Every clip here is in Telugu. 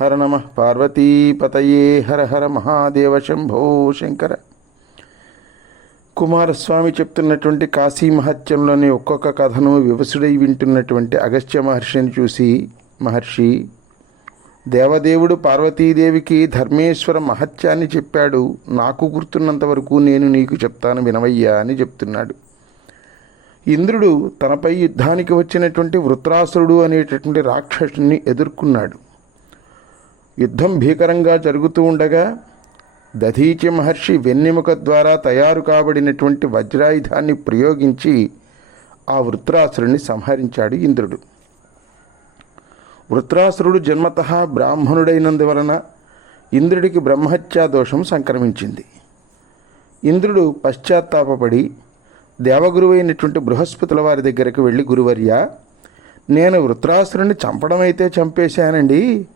హర నమ పార్వతీపతయే హర హర మహాదేవ శంభో శంకర. కుమారస్వామి చెప్తున్నటువంటి కాశీ మహత్యంలోని ఒక్కొక్క కథను వివసుడై వింటున్నటువంటి అగస్త్య మహర్షిని చూసి మహర్షి దేవదేవుడు పార్వతీదేవికి ధర్మేశ్వర మహత్యాన్ని చెప్పాడు. నాకు గుర్తున్నంత వరకు నేను నీకు చెప్తాను వినవయ్యా అని చెప్తున్నాడు. ఇంద్రుడు తనపై యుద్ధానికి వచ్చినటువంటి వృత్రాసురుడు అనేటటువంటి రాక్షసుని ఎదుర్కొన్నాడు. యుద్ధం భీకరంగా జరుగుతూ ఉండగా దధీచి మహర్షి వెన్నెముక ద్వారా తయారు కాబడినటువంటి వజ్రాయుధాన్ని ప్రయోగించి ఆ వృత్రాసురుణ్ణి సంహరించాడు ఇంద్రుడు. వృత్రాసురుడు జన్మత బ్రాహ్మణుడైనందువలన ఇంద్రుడికి బ్రహ్మహత్యా దోషం సంక్రమించింది. ఇంద్రుడు పశ్చాత్తాపడి దేవగురువైనటువంటి బృహస్పతుల వారి దగ్గరకు వెళ్ళి గురువర్య నేను వృత్రాసురుణ్ణి చంపడమైతే చంపేశానండి.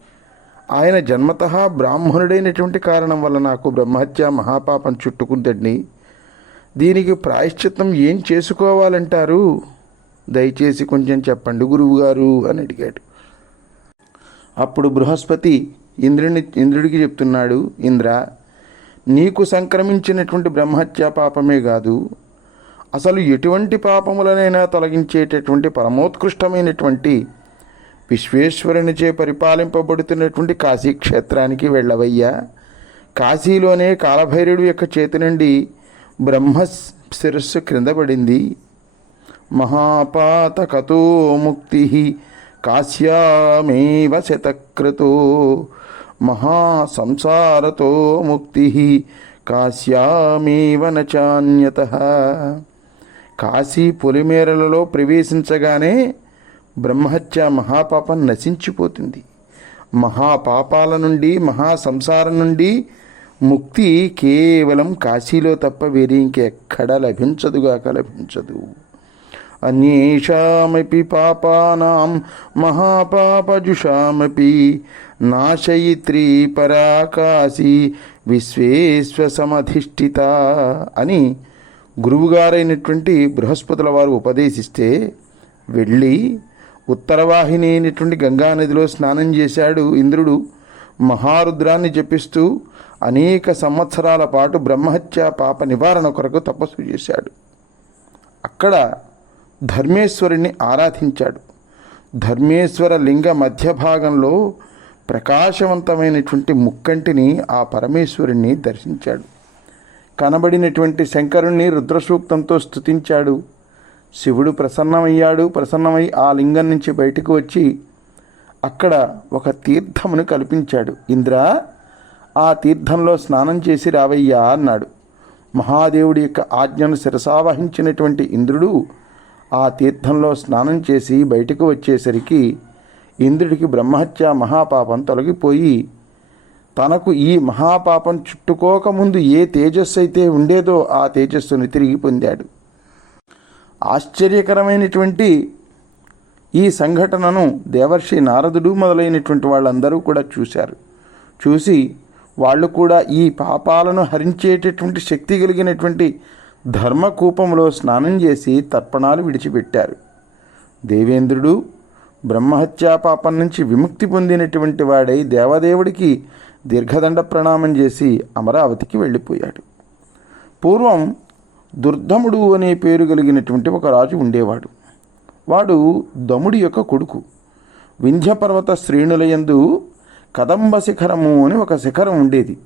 ఆయన జన్మత బ్రాహ్మణుడైనటువంటి కారణం వల్ల నాకు బ్రహ్మహత్య మహాపాపం చుట్టుకుందండి. దీనికి ప్రాయశ్చిత్తం ఏం చేసుకోవాలంటారు? దయచేసి కొంచెం చెప్పండి గురువుగారు అని అడిగాడు. అప్పుడు బృహస్పతి ఇంద్రుని ఇంద్రుడికి చెప్తున్నాడు ఇంద్ర నీకు సంక్రమించినటువంటి బ్రహ్మహత్య పాపమే కాదు. అసలు ఎటువంటి పాపములనైనా తొలగించేటటువంటి పరమోత్కృష్టమైనటువంటి విశ్వేశ్వరునిచే పరిపాలింపబడుతున్నటువంటి కాశీ క్షేత్రానికి వెళ్ళవయ్యా. కాశీలోనే కాలభైరుడు యొక్క చేతి నుండి బ్రహ్మ శిరస్సు క్రింద పడింది. మహాపాతకతో ముక్తి కాశ్యామేవ శతక్రతో మహాసంసారతో ముక్తి కాశ్యామేవ నచాన్యత కాశీ పొలిమేరలలో ప్రవేశించగానే బ్రహ్మహత్య మహాపాపం నశించిపోతుంది. మహాపాపాల నుండి మహాసంసారం నుండి ముక్తి కేవలం కాశీలో తప్ప వేరే ఇంకెక్కడా లభించదుగాక లభించదు. అన్యేషామపి పాపానాం మహాపాపజుషామపి నాశయిత్రీ పరాకాశి విశ్వేశ్వసమధిష్ఠిత అని గురువుగారైనటువంటి బృహస్పతుల వారు ఉపదేశిస్తే వెళ్ళి ఉత్తరవాహిని అయినటువంటి గంగానదిలో స్నానం చేశాడు ఇంద్రుడు. మహారుద్రాన్ని జపిస్తూ అనేక సంవత్సరాల పాటు బ్రహ్మహత్య పాప నివారణ కొరకు తపస్సు చేశాడు. అక్కడ ధర్మేశ్వరుణ్ణి ఆరాధించాడు. ధర్మేశ్వర లింగ మధ్య భాగంలో ప్రకాశవంతమైనటువంటి ముక్కంటిని ఆ పరమేశ్వరుణ్ణి దర్శించాడు. కనబడినటువంటి శంకరుణ్ణి రుద్రసూక్తంతో స్తుతించాడు. శివుడు ప్రసన్నమయ్యాడు. ప్రసన్నమై ఆ లింగం నుంచి బయటకు వచ్చి అక్కడ ఒక తీర్థమును కల్పించాడు. ఇంద్ర ఆ తీర్థంలో స్నానం చేసి రావయ్యా అన్నాడు. మహాదేవుడి యొక్క ఆజ్ఞను శిరసావహించినటువంటి ఇంద్రుడు ఆ తీర్థంలో స్నానం చేసి బయటకు వచ్చేసరికి ఇంద్రుడికి బ్రహ్మహత్య మహాపాపం తొలగిపోయి తనకు ఈ మహాపాపం చుట్టుకోకముందు ఏ తేజస్సు అయితే ఉండేదో ఆ తేజస్సుని తిరిగి పొందాడు. ఆశ్చర్యకరమైనటువంటి ఈ సంఘటనను దేవర్షి నారదుడు మొదలైనటువంటి వాళ్ళందరూ కూడా చూశారు. చూసి వాళ్ళు కూడా ఈ పాపాలను హరించేటటువంటి శక్తి కలిగినటువంటి ధర్మకూపంలో స్నానం చేసి తర్పణాలు విడిచిపెట్టారు. దేవేంద్రుడు బ్రహ్మహత్యా పాపం నుంచి విముక్తి పొందినటువంటి వాడై దేవదేవుడికి దీర్ఘదండ ప్రణామం చేసి అమరావతికి వెళ్ళిపోయాడు. పూర్వం దుర్ధముడు అనే పేరు కలిగినటువంటి ఒక రాజు ఉండేవాడు. వాడు దముడి యొక్క కొడుకు. వింధ్యపర్వత శ్రేణులయందు కదంబ శిఖరము అని ఒక శిఖరం ఉండేది.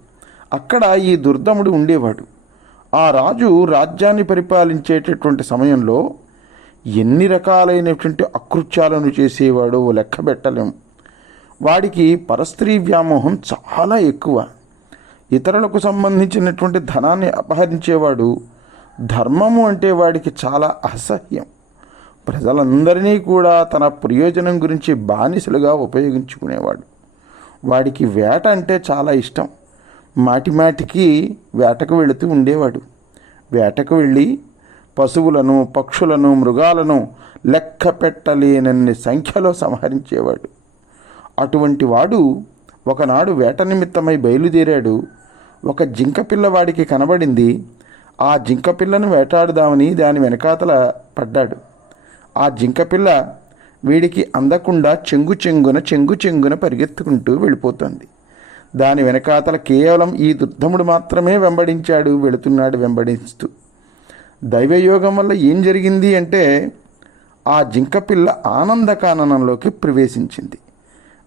అక్కడ ఈ దుర్దముడు ఉండేవాడు. ఆ రాజు రాజ్యాన్ని పరిపాలించేటటువంటి సమయంలో ఎన్ని రకాలైనటువంటి అకృత్యాలను చేసేవాడో లెక్క పెట్టలేము వాడికి పరస్త్రీ వ్యామోహం చాలా ఎక్కువ. ఇతరులకు సంబంధించినటువంటి ధనాన్ని అపహరించేవాడు ధర్మము అంటే వాడికి చాలా అసహ్యం. ప్రజలందరినీ కూడా తన ప్రయోజనం గురించి బానిసలుగా ఉపయోగించుకునేవాడు. వాడికి వేట అంటే చాలా ఇష్టం. మాటిమాటికి వేటకు వెళుతూ ఉండేవాడు. వేటకు వెళ్ళి పశువులను పక్షులను మృగాలను లెక్క పెట్టలేనన్ని సంఖ్యలో సంహరించేవాడు. అటువంటి వాడు ఒకనాడు వేట నిమిత్తమై బయలుదేరాడు. ఒక జింక పిల్లవాడికి కనబడింది. ఆ జింక పిల్లను వేటాడుదామని దాని వెనకాతల పడ్డాడు. ఆ జింక పిల్ల వీడికి అందకుండా చెంగు చెంగున చెంగు చెంగున పరిగెత్తుకుంటూ వెళ్ళిపోతుంది. దాని వెనకాతల కేవలం ఈ దుర్ధముడు మాత్రమే వెంబడించాడు వెళుతున్నాడు వెంబడిస్తూ. దైవయోగం వల్ల ఏం జరిగింది అంటే ఆ జింక పిల్ల ఆనందకాననంలోకి ప్రవేశించింది.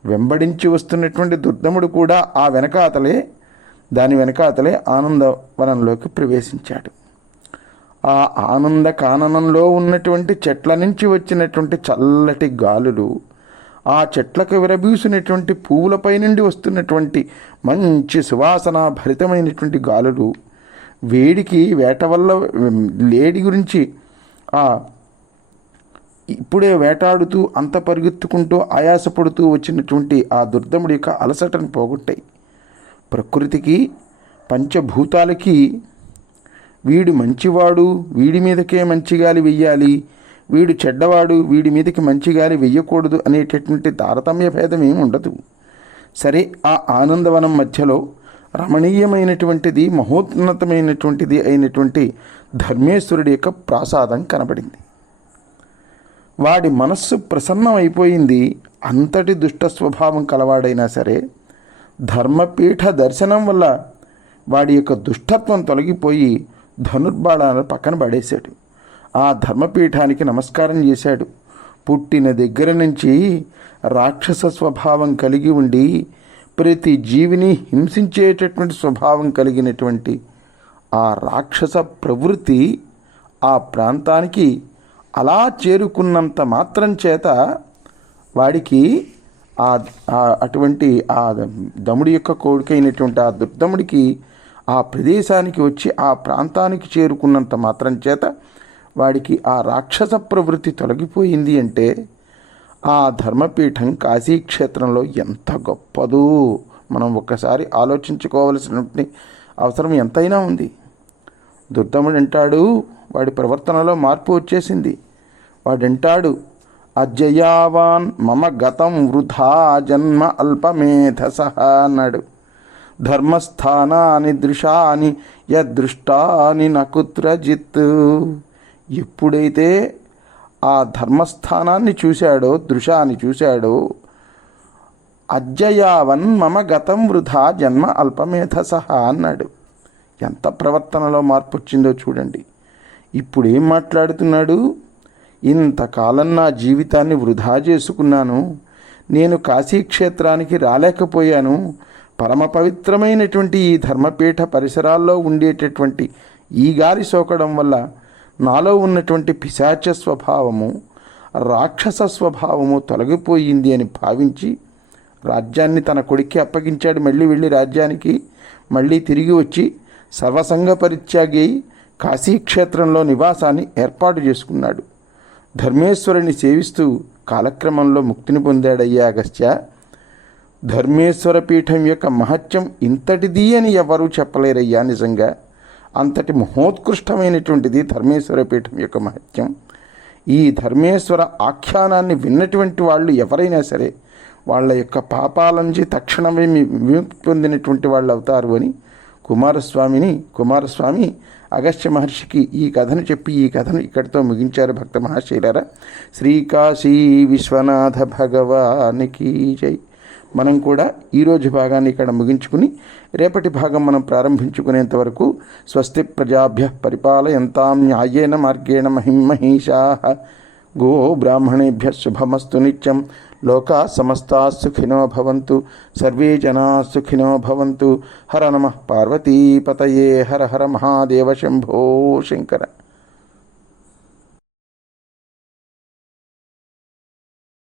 వెంబడించి వస్తున్నటువంటి దుర్ధముడు కూడా ఆ వెనకాతలే దాని వెనకాతలే ఆనందవనంలోకి ప్రవేశించాడు. ఆ ఆనంద కాననంలో ఉన్నటువంటి చెట్ల నుంచి వచ్చినటువంటి చల్లటి గాలులు ఆ చెట్లకు విరబీసినటువంటి పువ్వులపై నుండి వస్తున్నటువంటి మంచి సువాసన భరితమైనటువంటి గాలులు వేడికి వేట వల్ల లేడి గురించి ఆ ఇప్పుడే వేటాడుతూ అంత పరిగెత్తుకుంటూ ఆయాసపడుతూ వచ్చినటువంటి ఆ దుర్దముడి యొక్క అలసటను పోగొట్టాయి. ప్రకృతికి పంచభూతాలకి వీడు మంచివాడు వీడి మీదకే మంచి గాలి వెయ్యాలి వీడు చెడ్డవాడు వీడి మీదకి మంచి గాలి వెయ్యకూడదు అనేటటువంటి తారతమ్య భేదం ఏమి ఉండదు. సరే ఆ ఆనందవనం మధ్యలో రమణీయమైనటువంటిది మహోన్నతమైనటువంటిది అయినటువంటి ధర్మేశ్వరుడి యొక్క ప్రాసాదం కనబడింది. వాడి మనస్సు ప్రసన్నమైపోయింది అంతటి దుష్ట స్వభావం కలవాడైనా సరే ధర్మపీఠ దర్శనం వల్ల వాడి యొక్క దుష్టత్వం తొలగిపోయి ధనుర్బాణాలను పక్కన పడేశాడు. ఆ ధర్మపీఠానికి నమస్కారం చేశాడు. పుట్టిన దగ్గర నుంచి రాక్షస స్వభావం కలిగి ఉండి ప్రతి జీవిని హింసించేటటువంటి స్వభావం కలిగినటువంటి ఆ రాక్షస ప్రవృత్తి ఆ ప్రాంతానికి అలా చేరుకున్నంత మాత్రం చేత వాడికి ఆ అటువంటి ఆ దముడి యొక్క కోరికైనటువంటి ఆ దుర్దముడికి ఆ ప్రదేశానికి వచ్చి ఆ ప్రాంతానికి చేరుకున్నంత మాత్రం చేత వాడికి ఆ రాక్షస ప్రవృత్తి తొలగిపోయింది అంటే ఆ ధర్మపీఠం కాశీక్షేత్రంలో ఎంత గొప్పదో. మనం ఒక్కసారి ఆలోచించుకోవలసినటువంటి అవసరం ఎంతైనా ఉంది. దుర్దముడు అంటాడు వాడి ప్రవర్తనలో మార్పు వచ్చేసింది. వాడంటాడు అజయావాన్ మమ గతం వృధా జన్మ అల్పమేధస అన్నాడు ధర్మస్థానాని దృశాని యదృష్టాని నకుత్రజిత్. ఎప్పుడైతే ఆ ధర్మస్థానాన్ని చూశాడో దృశాన్ని చూశాడో అజ్జయావన్ మమ గతం వృధా జన్మ అల్పమేధస అన్నాడు ఎంత ప్రవర్తనలో మార్పు వచ్చిందో చూడండి. ఇప్పుడు ఏం మాట్లాడుతున్నాడు? ఇంతకాలం నా జీవితాన్ని వృధా చేసుకున్నాను. నేను కాశీక్షేత్రానికి రాలేకపోయాను. పరమ పవిత్రమైనటువంటి ఈ ధర్మపీఠ పరిసరాల్లో ఉండేటటువంటి ఈ గాలి సోకడం వల్ల నాలో ఉన్నటువంటి పిశాచ స్వభావము రాక్షస స్వభావము తొలగిపోయింది అని భావించి రాజ్యాన్ని తన కొడుక్కి అప్పగించాడు. మళ్ళీ వెళ్ళి రాజ్యానికి మళ్ళీ తిరిగి వచ్చి సర్వసంగ పరిత్యాగి కాశీక్షేత్రంలో నివాసాన్ని ఏర్పాటు చేసుకున్నాడు. ధర్మేశ్వరుని సేవిస్తూ కాలక్రమంలో ముక్తిని పొందాడయ్యా అగస్త్య ధర్మేశ్వర పీఠం యొక్క మహత్యం ఇంతటిది అని ఎవరూ చెప్పలేరయ్యా నిజంగా. అంతటి మహోత్కృష్టమైనటువంటిది ధర్మేశ్వర పీఠం యొక్క మహత్యం. ఈ ధర్మేశ్వర ఆఖ్యానాన్ని విన్నటువంటి వాళ్ళు ఎవరైనా సరే వాళ్ళ యొక్క పాపాల నుంచి తక్షణమే విముక్తి పొందినటువంటి వాళ్ళు అవుతారు అని కుమారస్వామిని కుమారస్వామి అగస్త్య మహర్షికి ఈ కథను చెప్పి ఈ కథను ఇక్కడితో ముగించారు భక్త మహాశైలరా. శ్రీకాశీ విశ్వనాథ భగవానికి జై. మనం కూడా ఈరోజు భాగాన్ని ఇక్కడ ముగించుకుని రేపటి భాగం మనం ప్రారంభించుకునేంత వరకు స్వస్తి ప్రజాభ్య పరిపాలయంతాం న్యాయేన మార్గేణ మహిమహీషా గో బ్రాహ్మణేభ్య శుభమస్తు నిత్యం. లోకా సమస్తా సుఖినో భవంతు సర్వే జనా సుఖినో భవంతు హర నమ పార్వతీపతయే హర హర మహాదేవ శంభో శంకర